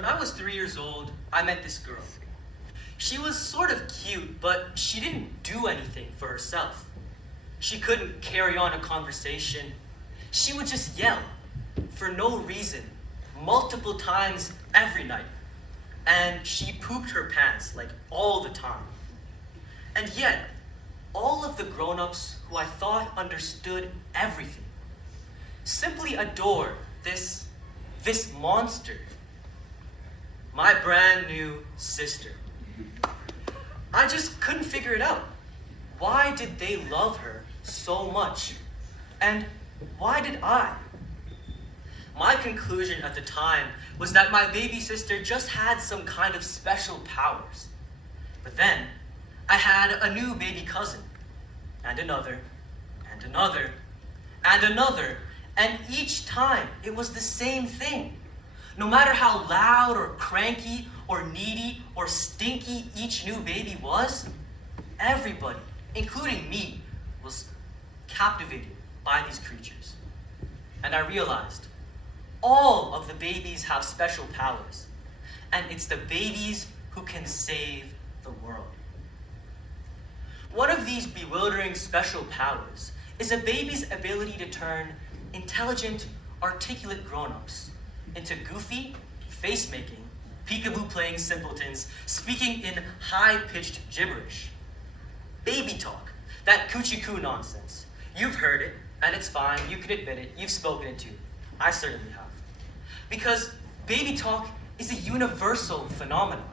When I was 3 years old, I met this girl. She was sort of cute, but she didn't do anything for herself. She couldn't carry on a conversation. She would just yell, for no reason, multiple times every night. And she pooped her pants, like, all the time. And yet, all of the grown-ups who I thought understood everything simply adored this monster, my brand new sister. I just couldn't figure it out. Why did they love her so much? And why did I? My conclusion at the time was that my baby sister just had some kind of special powers. But then, I had a new baby cousin, and another, and another, and another, and each time it was the same thing. No matter how loud or cranky or needy or stinky each new baby was, everybody, including me, was captivated by these creatures. And I realized all of the babies have special powers, and it's the babies who can save the world. One of these bewildering special powers is a baby's ability to turn intelligent, articulate grown-ups into goofy, face-making, peekaboo-playing simpletons speaking in high-pitched gibberish. Baby talk, that coochie-coo nonsense. You've heard it, and it's fine, you can admit it, you've spoken it too. I certainly have. Because baby talk is a universal phenomenon.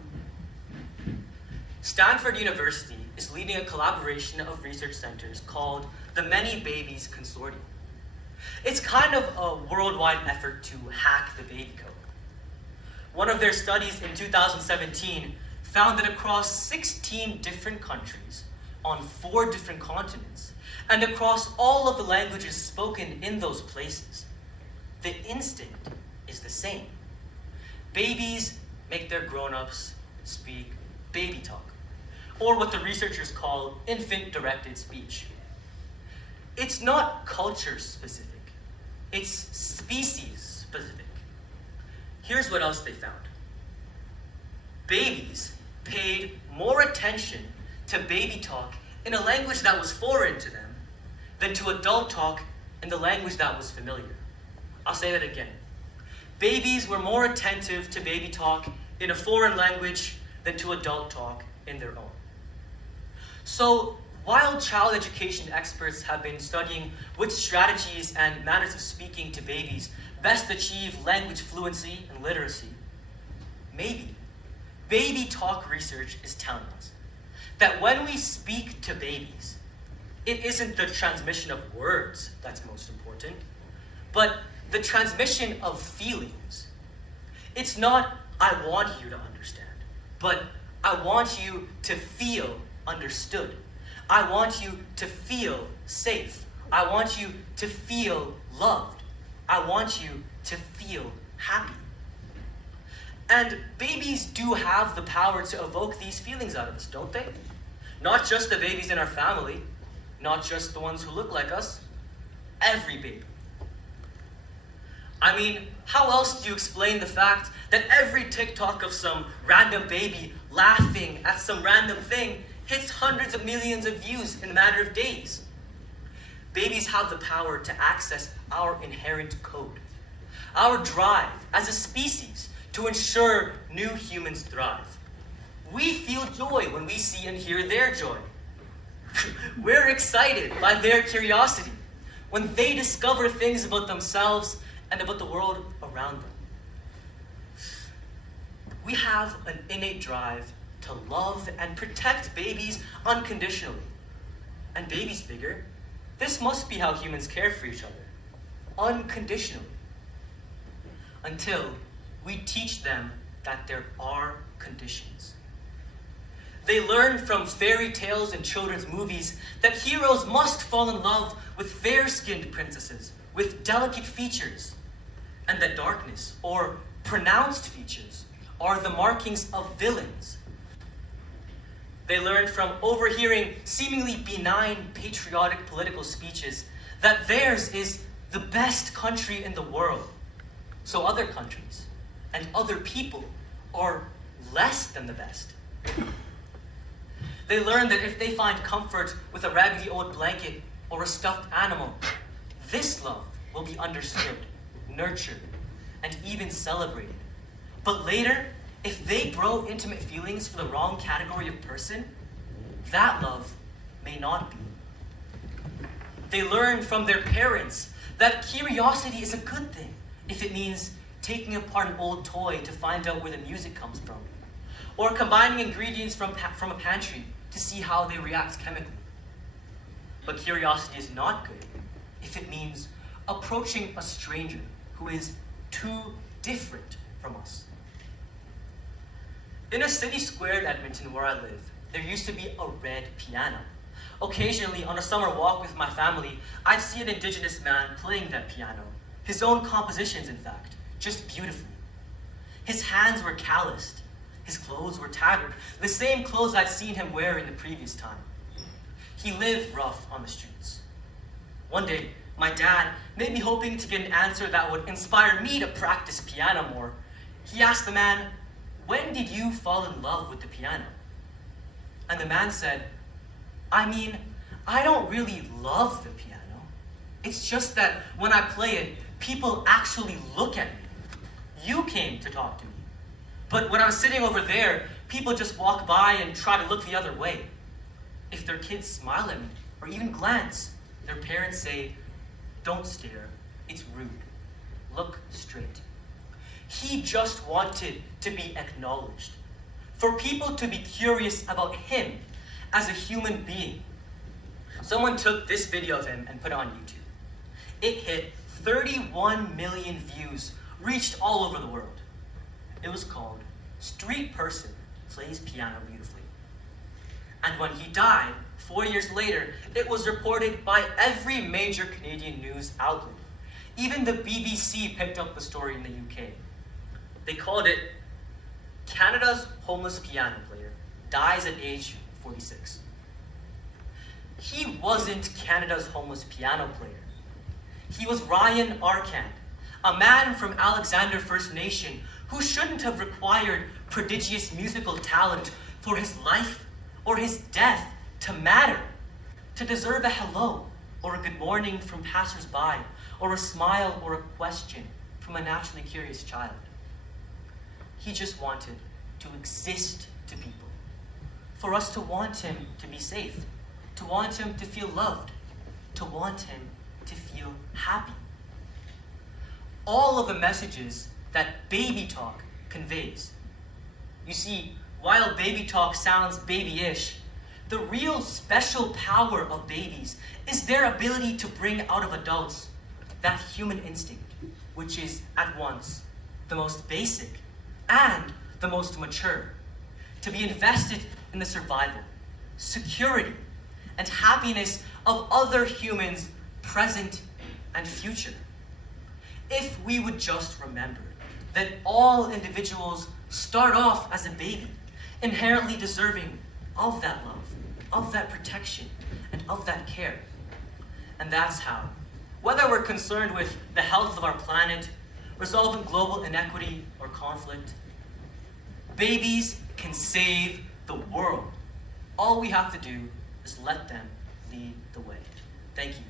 Stanford University is leading a collaboration of research centers called the Many Babies Consortium. It's kind of a worldwide effort to hack the baby code. One of their studies in 2017 found that across 16 different countries, on 4 different continents, and across all of the languages spoken in those places, the instinct is the same. Babies make their grown-ups speak baby talk, or what the researchers call infant-directed speech. It's not culture-specific, it's species-specific. Here's what else they found. Babies paid more attention to baby talk in a language that was foreign to them than to adult talk in the language that was familiar. I'll say that again. Babies were more attentive to baby talk in a foreign language than to adult talk in their own. So, while child education experts have been studying which strategies and manners of speaking to babies best achieve language fluency and literacy, maybe baby talk research is telling us that when we speak to babies, it isn't the transmission of words that's most important, but the transmission of feelings. It's not, I want you to understand, but I want you to feel understood. I want you to feel safe. I want you to feel loved. I want you to feel happy. And babies do have the power to evoke these feelings out of us, don't they? Not just the babies in our family, not just the ones who look like us, every baby. I mean, how else do you explain the fact that every TikTok of some random baby laughing at some random thing hits hundreds of millions of views in a matter of days? Babies have the power to access our inherent code, our drive as a species to ensure new humans thrive. We feel joy when we see and hear their joy. We're excited by their curiosity when they discover things about themselves and about the world around them. We have an innate drive to love and protect babies unconditionally. And babies figure, this must be how humans care for each other, unconditionally. Until we teach them that there are conditions. They learn from fairy tales and children's movies that heroes must fall in love with fair-skinned princesses with delicate features, and that darkness or pronounced features are the markings of villains. They learn from overhearing seemingly benign patriotic political speeches that theirs is the best country in the world. So other countries, and other people are less than the best. They learn that if they find comfort with a raggedy old blanket or a stuffed animal, this love will be understood, nurtured, and even celebrated. But later, if they grow intimate feelings for the wrong category of person, that love may not be. They learn from their parents that curiosity is a good thing if it means taking apart an old toy to find out where the music comes from, or combining ingredients from a pantry to see how they react chemically. But curiosity is not good if it means approaching a stranger who is too different from us. In a city square in Edmonton where I live, there used to be a red piano. Occasionally, on a summer walk with my family, I'd see an Indigenous man playing that piano. His own compositions, in fact, just beautifully. His hands were calloused. His clothes were tattered, the same clothes I'd seen him wear in the previous time. He lived rough on the streets. One day, my dad, maybe hoping to get an answer that would inspire me to practice piano more, he asked the man, "When did you fall in love with the piano?" And the man said, I don't really love the piano. It's just that when I play it, people actually look at me. You came to talk to me. But when I was sitting over there, people just walk by and try to look the other way. If their kids smile at me, or even glance, their parents say, "Don't stare, it's rude. Look straight." He just wanted to be acknowledged, for people to be curious about him as a human being. Someone took this video of him and put it on YouTube. It hit 31 million views, reached all over the world. It was called "Street Person Plays Piano Beautifully." And when he died, 4 years later, it was reported by every major Canadian news outlet. Even the BBC picked up the story in the UK. They called it "Canada's Homeless Piano Player Dies at Age 46. He wasn't Canada's homeless piano player. He was Ryan Arcand, a man from Alexander First Nation who shouldn't have required prodigious musical talent for his life or his death to matter, to deserve a hello or a good morning from passers-by, or a smile or a question from a naturally curious child. He just wanted to exist to people, for us to want him to be safe, to want him to feel loved, to want him to feel happy. All of the messages that baby talk conveys. You see, while baby talk sounds babyish, the real special power of babies is their ability to bring out of adults that human instinct, which is at once the most basic and the most mature, to be invested in the survival, security, and happiness of other humans, present and future. If we would just remember that all individuals start off as a baby, inherently deserving of that love, of that protection, and of that care. And that's how, whether we're concerned with the health of our planet, resolving global inequity or conflict, babies can save the world. All we have to do is let them lead the way. Thank you.